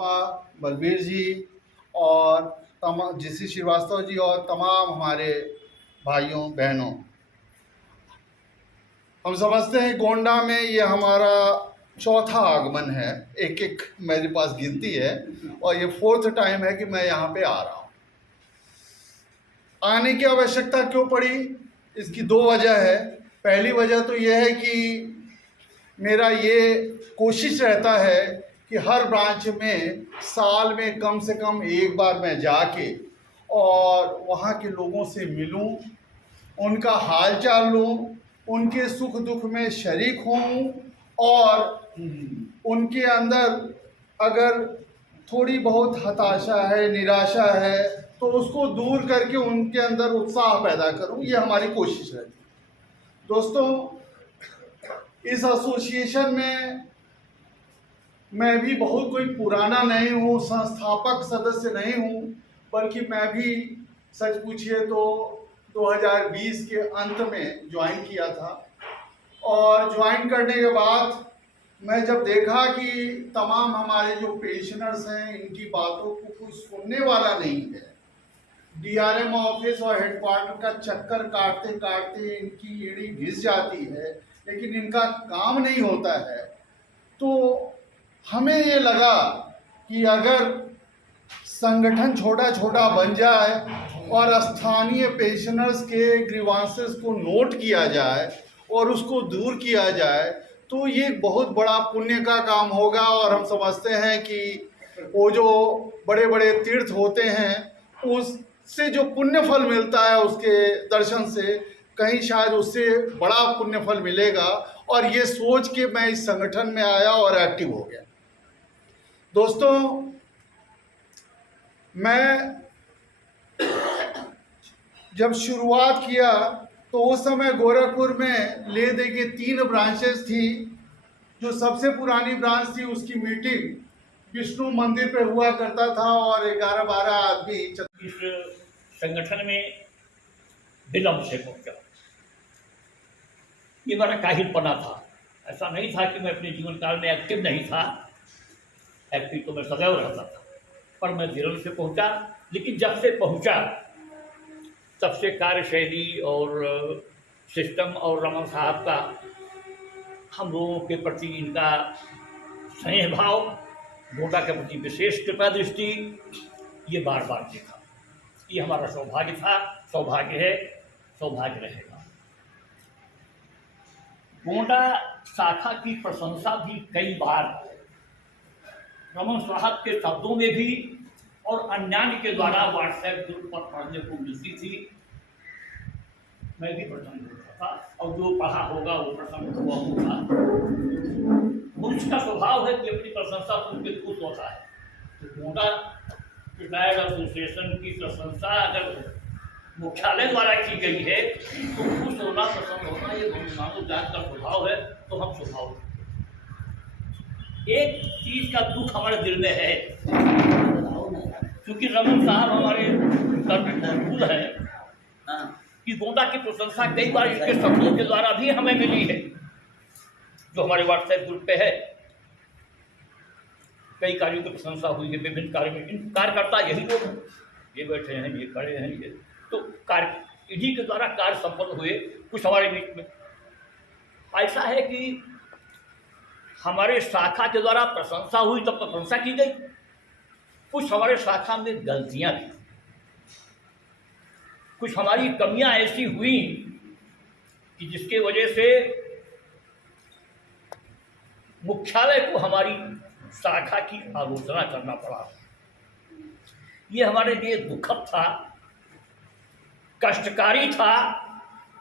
बलबीर जी और जीसी श्रीवास्तव जी और तमाम हमारे भाइयों बहनों, हम समझते हैं गोंडा में ये हमारा चौथा आगमन है। एक एक मेरे पास गिनती है और ये 4th टाइम है कि मैं यहाँ पे आ रहा हूँ। आने की आवश्यकता क्यों पड़ी, इसकी 2 वजह है। पहली वजह तो यह है कि मेरा ये कोशिश रहता है कि हर ब्रांच में साल में कम से कम एक बार मैं जाके और वहाँ के लोगों से मिलूं, उनका हालचाल लूं, उनके सुख दुख में शरीक हूं और उनके अंदर अगर थोड़ी बहुत हताशा है, निराशा है, तो उसको दूर करके उनके अंदर उत्साह पैदा करूं। ये हमारी कोशिश रहती है। दोस्तों, इस एसोसिएशन में मैं भी बहुत कोई पुराना नहीं हूँ, संस्थापक सदस्य नहीं हूँ, बल्कि मैं भी सच पूछिए तो 2020 के अंत में ज्वाइन किया था। और ज्वाइन करने के बाद मैं जब देखा कि तमाम हमारे जो पेंशनर्स हैं, इनकी बातों को कोई सुनने वाला नहीं है, डीआरएम ऑफिस और हेडक्वार्टर का चक्कर काटते काटते इनकी एड़ी घिस जाती है, लेकिन इनका काम नहीं होता है, तो हमें ये लगा कि अगर संगठन छोटा छोटा बन जाए और स्थानीय पेंशनर्स के ग्रीवांसेस को नोट किया जाए और उसको दूर किया जाए, तो ये बहुत बड़ा पुण्य का काम होगा। और हम समझते हैं कि वो जो बड़े बड़े तीर्थ होते हैं, उससे जो पुण्य फल मिलता है उसके दर्शन से, कहीं शायद उससे बड़ा पुण्य फल मिलेगा। और ये सोच के मैं इस संगठन में आया और एक्टिव हो गया। दोस्तों, मैं जब शुरुआत किया तो उस समय गोरखपुर में ले दे के 3 ब्रांचेस थी। जो सबसे पुरानी ब्रांच थी उसकी मीटिंग विष्णु मंदिर पे हुआ करता था और 11-12 आदमी इस संगठन में विलम्ब से पहुंचा। ये मेरा काहिलपना था। ऐसा नहीं था कि मैं अपने जीवन काल में एक्टिव नहीं था, एक्टिव तो मैं सदैव रहता था, पर मैं विलम्ब से पहुंचा। लेकिन जब से पहुंचा तब से कार्यशैली और सिस्टम और रमन साहब का हम लोगों के प्रति इनका स्नेह भाव, गोंडा के प्रति विशेष कृपा दृष्टि, ये बार बार देखा। ये हमारा सौभाग्य था, सौभाग्य है, सौभाग्य रहेगा। गोंडा शाखा की प्रशंसा भी कई बार रमन साहब के शब्दों में भी और अन्य के द्वारा व्हाट्सएप ग्रुप पर पढ़ने को मिलती थी। मैं भी प्रसन्न होता था और जो पढ़ा होगा वो प्रसन्न हुआ होगा। मनुष्य का स्वभाव है कि अपनी प्रशंसा सुन के खुश होता है। तो गोंडा रिटायर्ड एसोसिएशन की प्रशंसा अगर मुख्यालय द्वारा की गई है तो खुश होना, प्रसन्न होना, ये मानव जात का स्वभाव है। तो हम स्वभाव, एक चीज का दुख हमारे दिल में है, क्योंकि रमन साहब हमारे मौजूद है कि गोंडा की प्रशंसा कई बार इसके शब्दों के द्वारा भी हमें मिली है, जो हमारे व्हाट्सएप ग्रुप पे है। कई कार्यों की प्रशंसा हुई है, विभिन्न कार्य में। इन कार्यकर्ता यही लोग हैं, ये बैठे हैं, ये खड़े हैं, ये तो कार्य इन्हीं के द्वारा कार्य संपन्न हुए। कुछ हमारे बीच में ऐसा है कि हमारे शाखा के द्वारा प्रशंसा हुई तब प्रशंसा की गई। कुछ हमारे शाखा में गलतियां थी, कुछ हमारी कमियां ऐसी हुई कि जिसके वजह से मुख्यालय को हमारी शाखा की आलोचना करना पड़ा। ये हमारे लिए दुखद था, कष्टकारी था,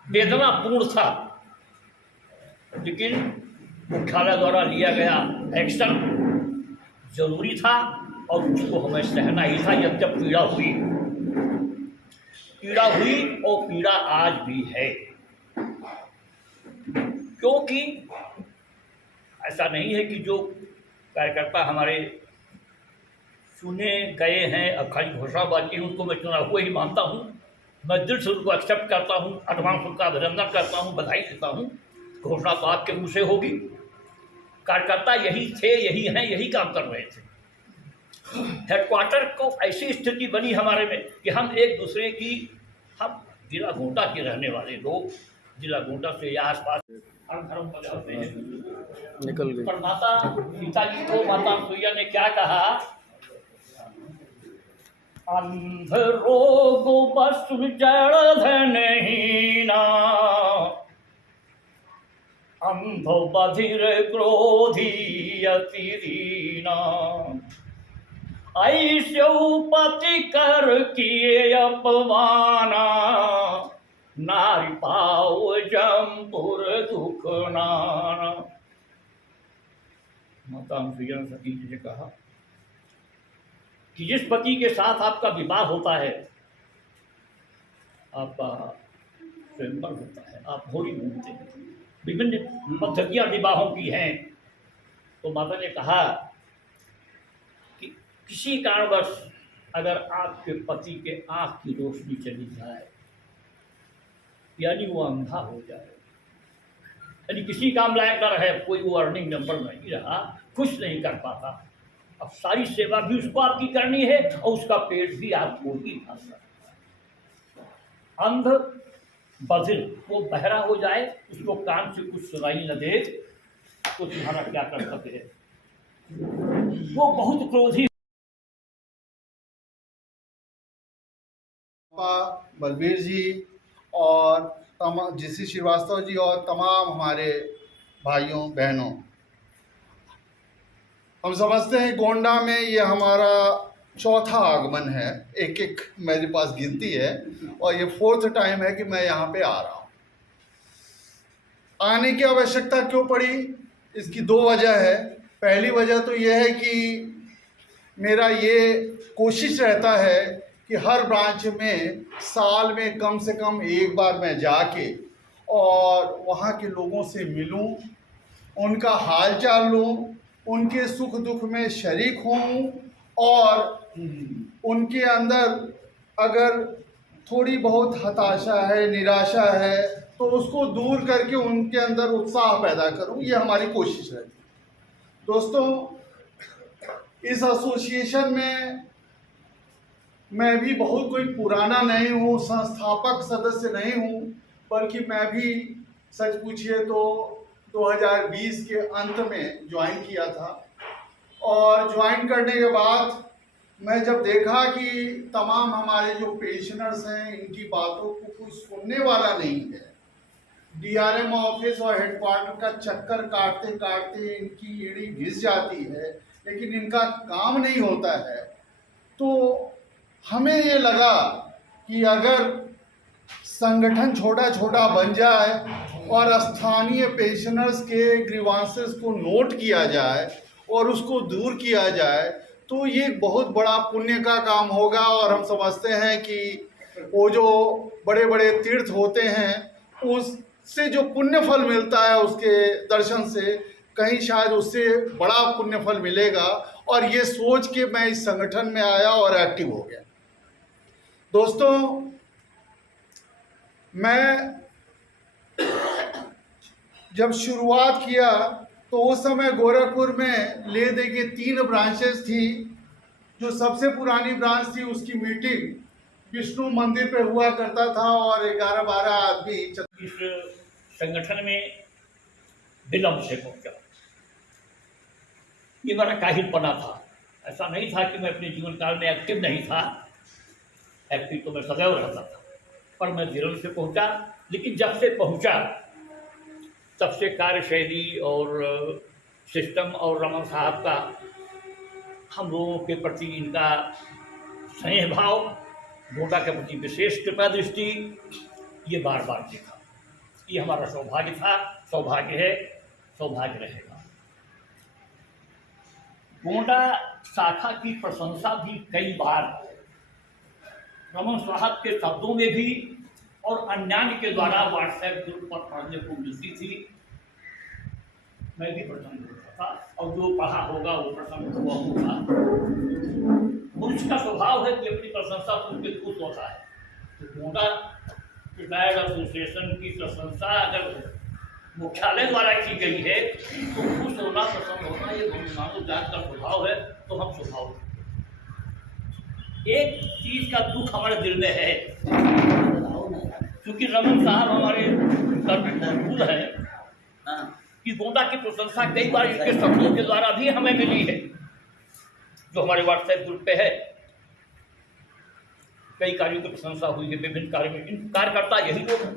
वेदनापूर्ण था। लेकिन मुख्यालय द्वारा लिया गया एक्शन जरूरी था और उसको हमें सहना ही था। जब पीड़ा हुई और पीड़ा आज भी है, क्योंकि ऐसा नहीं है कि जो कार्यकर्ता हमारे चुने गए हैं, अब खाली घोषणाबाजी है, उनको मैं चुना हुआ ही मानता हूँ। मैं दिल से उनको एक्सेप्ट करता हूँ, एडवांस उनका अभिनंदन करता हूँ, बधाई देता हूँ। घोषणा तो आपके मुँह से होगी। कार्यकर्ता यही थे, यही हैं, यही काम कर रहे थे। हेडक्वार्टर को ऐसी स्थिति बनी हमारे में कि हम एक दूसरे की, हम जिला गोंडा के रहने वाले लोग जिला गोंडा से या आसपास हर धर्म बदलते हैं निकल गई। पर माता सीता जी को माता सुइया ने क्या कहा, अंध रोग बस जड़ धनहीना, अंधो बधिर क्रोधी अति दीना, ऐसे पति कर किए अपमाना, नारी पाओ जमपुर दुख नाना। माता अनुसुईया ने सती जी से कहा कि जिस पति के साथ आपका विवाह होता है, आपका स्वयंवर होता है, आप घोड़ी घूमते हैं, विभिन्न पद्धतियाँ विवाहों की हैं, तो माता ने कहा कि किसी कारणवश अगर आपके पति के आँख की रोशनी चली जाए, यानी वो अंधा हो जाए, यानी किसी काम लायक न रहे, कोई वो अर्निंग नंबर नहीं रहा, कुछ नहीं कर पाता, अब सारी सेवा भी उसको आपकी करनी है और उसका पेट भी आपको ही भरना है। अंध बधिर, वो बहरा हो जाए, उसको कान से कुछ सुनाई न दे, तो तुम्हारा क्या कर्तव्य है। वो बहुत क्रोधी। बलबीर जी और जीसी श्रीवास्तव जी और तमाम हमारे भाइयों बहनों, हम समझते हैं गोंडा में ये हमारा चौथा आगमन है, एक एक मेरे पास गिनती है और ये 4th टाइम है कि मैं यहाँ पे आ रहा हूँ। आने की आवश्यकता क्यों पड़ी, इसकी 2 वजह है। पहली वजह तो यह है कि मेरा ये कोशिश रहता है कि हर ब्रांच में साल में कम से कम एक बार मैं जाके और वहाँ के लोगों से मिलूं, उनका हालचाल लूं, उनके सुख दुख में शरीक हूँ और उनके अंदर अगर थोड़ी बहुत हताशा है, निराशा है, तो उसको दूर करके उनके अंदर उत्साह पैदा करूँ, ये हमारी कोशिश रहती है। दोस्तों, इस एसोसिएशन में मैं भी बहुत कोई पुराना नहीं हूँ, संस्थापक सदस्य नहीं हूँ, बल्कि मैं भी सच पूछिए तो 2020 के अंत में ज्वाइन किया था। और ज्वाइन करने के बाद मैं जब देखा कि तमाम हमारे जो पेंशनर्स हैं, इनकी बातों को कोई सुनने वाला नहीं है, डीआरएम ऑफिस और हेडक्वार्टर का चक्कर काटते काटते इनकी एड़ी घिस जाती है, लेकिन इनका काम नहीं होता है, तो हमें ये लगा कि अगर संगठन छोटा छोटा बन जाए और स्थानीय पेंशनर्स के ग्रीवांसेस को नोट किया जाए और उसको दूर किया जाए, तो ये बहुत बड़ा पुण्य का काम होगा। और हम समझते हैं कि वो जो बड़े बड़े तीर्थ होते हैं, उससे जो पुण्य फल मिलता है उसके दर्शन से, कहीं शायद उससे बड़ा पुण्य फल मिलेगा। और ये सोच के मैं इस संगठन में आया और एक्टिव हो गया। दोस्तों, मैं जब शुरुआत किया तो उस समय गोरखपुर में ले दे के 3 ब्रांचेस थी। जो सबसे पुरानी ब्रांच थी उसकी मीटिंग विष्णु मंदिर पे हुआ करता था और 11-12 आदमी इस संगठन में विलम्ब से पहुंचा। ये मेरा काहिलपना था, ऐसा नहीं था कि मैं अपने जीवन काल में एक्टिव नहीं था, एक्टिव तो मैं सदैव रहता था, पर मैं विलम्ब से पहुंचा। लेकिन जब से पहुंचा तब से कार्यशैली और सिस्टम और रमन साहब का हम लोगों के प्रति इनका स्नेह भाव, गोंडा के प्रति विशेष कृपा दृष्टि, ये बार बार देखा। ये हमारा सौभाग्य था, सौभाग्य है, सौभाग्य रहेगा। गोंडा शाखा की प्रशंसा भी कई बार रमन साहब के शब्दों में भी और अन्यान्य के द्वारा व्हाट्सएप ग्रुप पर पढ़ने को मिलती थी। मैं भी प्रसन्न होता था और जो पढ़ा होगा वो प्रसन्न हुआ होगा। मनुष्य का स्वभाव है कि अपनी प्रशंसा सुन के खुश होता है। तो गोंडा रिटायर्ड एसोसिएशन की प्रशंसा अगर मुख्यालय द्वारा की गई है तो खुश होना, प्रसन्न होना, ये मानव जात का स्वभाव है। तो हम स्वभाव एक चीज का दुख हमारे दिल में है, क्योंकि रमन साहब हमारे दल में मौजूद है कि गोंडा की प्रशंसा कई बार इनके शब्दों के द्वारा भी हमें मिली है, जो हमारे व्हाट्सएप ग्रुप पे है। कई कार्यों की प्रशंसा हुई है, विभिन्न कार्य में इन कार्यकर्ता यही लोग हैं,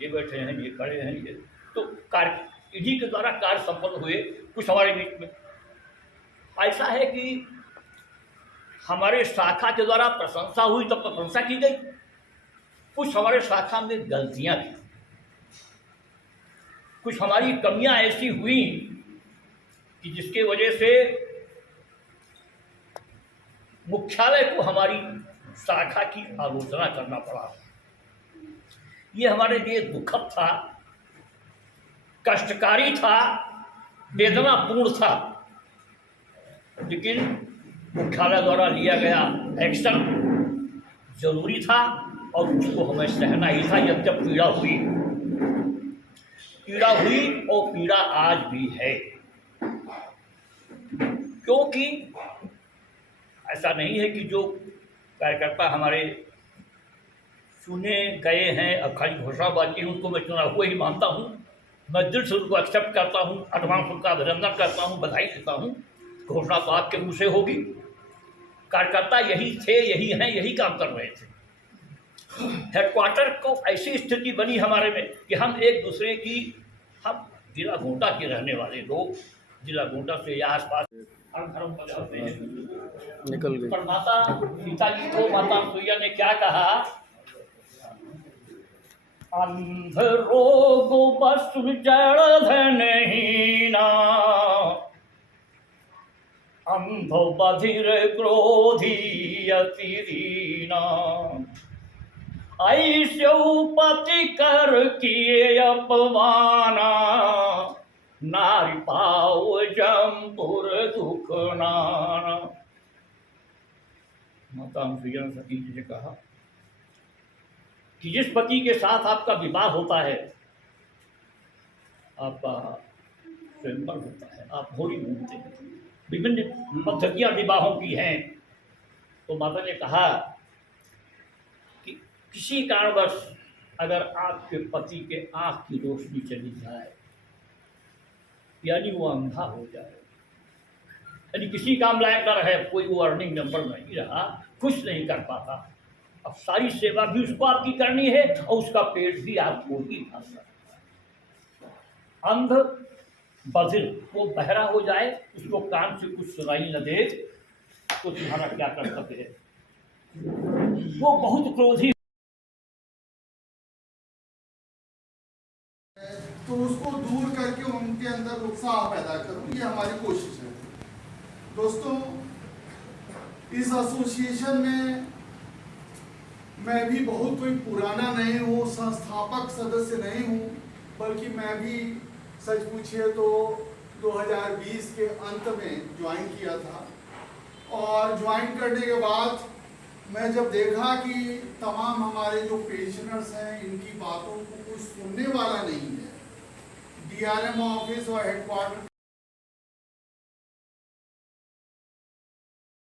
ये बैठे हैं, ये खड़े हैं, ये तो कार्य इन्हीं के द्वारा कार्य संपन्न हुए। कुछ हमारे बीच में ऐसा है कि हमारे शाखा के द्वारा प्रशंसा हुई तब प्रशंसा की गई, कुछ हमारे शाखा में गलतियां थी, कुछ हमारी कमियां ऐसी हुई कि जिसके वजह से मुख्यालय को हमारी शाखा की आलोचना करना पड़ा। ये हमारे लिए दुखद था, कष्टकारी था, वेदनापूर्ण था, लेकिन मुख्यालय द्वारा लिया गया एक्शन जरूरी था और उसको हमें सहना ही था। जब पीड़ा हुई और पीड़ा आज भी है, क्योंकि ऐसा नहीं है कि जो कार्यकर्ता हमारे चुने गए हैं अब खाली घोषणाबाजी है उनको मैं चुना हुआ ही मानता हूँ। मैं दिल से उनको एक्सेप्ट करता हूँ, एडवांस उनका अभिनंदन करता हूँ, बधाई देता हूँ। घोषणा तो आपके मुँह से होगी, कार्यकर्ता यही थे, यही हैं, यही काम कर रहे थे। हेडक्वार्टर को ऐसी स्थिति बनी हमारे में कि हम एक दूसरे की, हम जिला गोंडा के रहने वाले लोग, जिला गोंडा से या आसपास हर धर्म बदलते हैं निकल गई। पर माता सीता जी को माता सुइया ने क्या कहा, अंध रोग बस जड़ धनहीना, अंधो बधिर क्रोधी अति दीना, ऐसे पति कर किए अपमाना, नारी पाओ जमपुर दुख नाना। माता अनुसुईया ने सती जी से कहा कि जिस पति के साथ आपका विवाह होता है, आपका स्वयंवर होता है, आप भोरी घूमते हैं, विभिन्न पद्धतियाँ विवाहों की हैं, तो माता ने कहा कि किसी कारणवश अगर आपके पति के आँख की रोशनी चली जाए, यानी वो अंधा हो जाए, यानी किसी काम लायक न रहे, कोई वो अर्निंग नंबर नहीं रहा, कुछ नहीं कर पाता, अब सारी सेवा भी उसको आपकी करनी है और उसका पेट भी आपको ही भरना है। अंध बधिर, वो बहरा हो जाए, उसको कान से कुछ सुनाई न दे, तो तुम्हारा क्या कर्तव्य है। वो बहुत क्रोधी, तो उसको दूर करके उनके अंदर उत्साह पैदा करूं, ये हमारी कोशिश है। दोस्तों, इस एसोसिएशन में मैं भी बहुत कोई पुराना नहीं हूँ, संस्थापक सदस्य नहीं हूँ, बल्कि मैं भी सच पूछिए तो 2020 के अंत में ज्वाइन किया था। और ज्वाइन करने के बाद मैं जब देखा कि तमाम हमारे जो पेंशनर्स हैं, इनकी बातों को कुछ सुनने वाला नहीं है, डीआरएम ऑफिस और हेडक्वार्टर